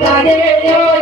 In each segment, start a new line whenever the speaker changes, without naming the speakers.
Hallelujah.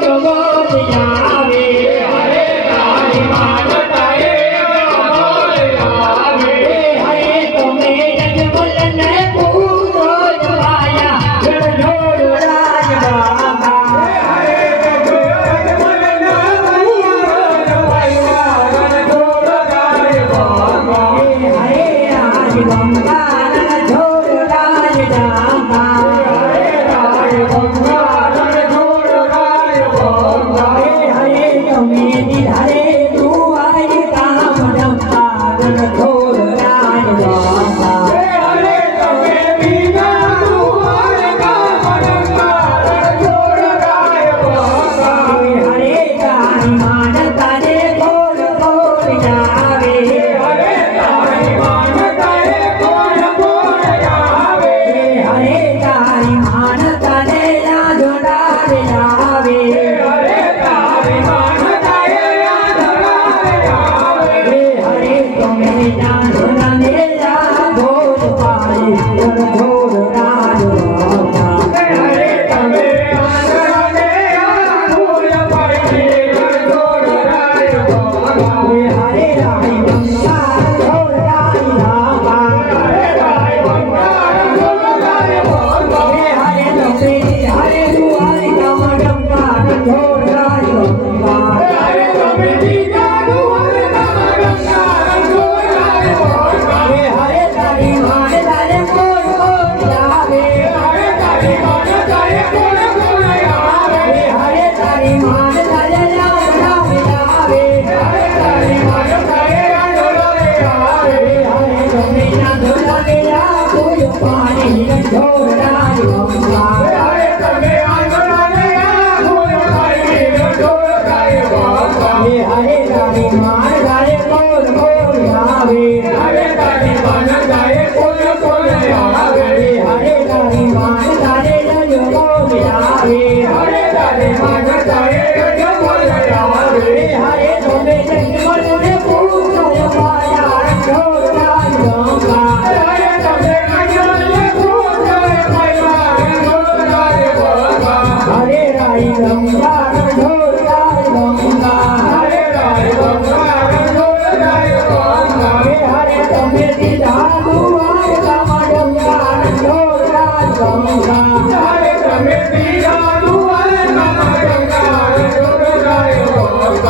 Yeah.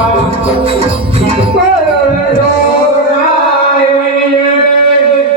Thank you.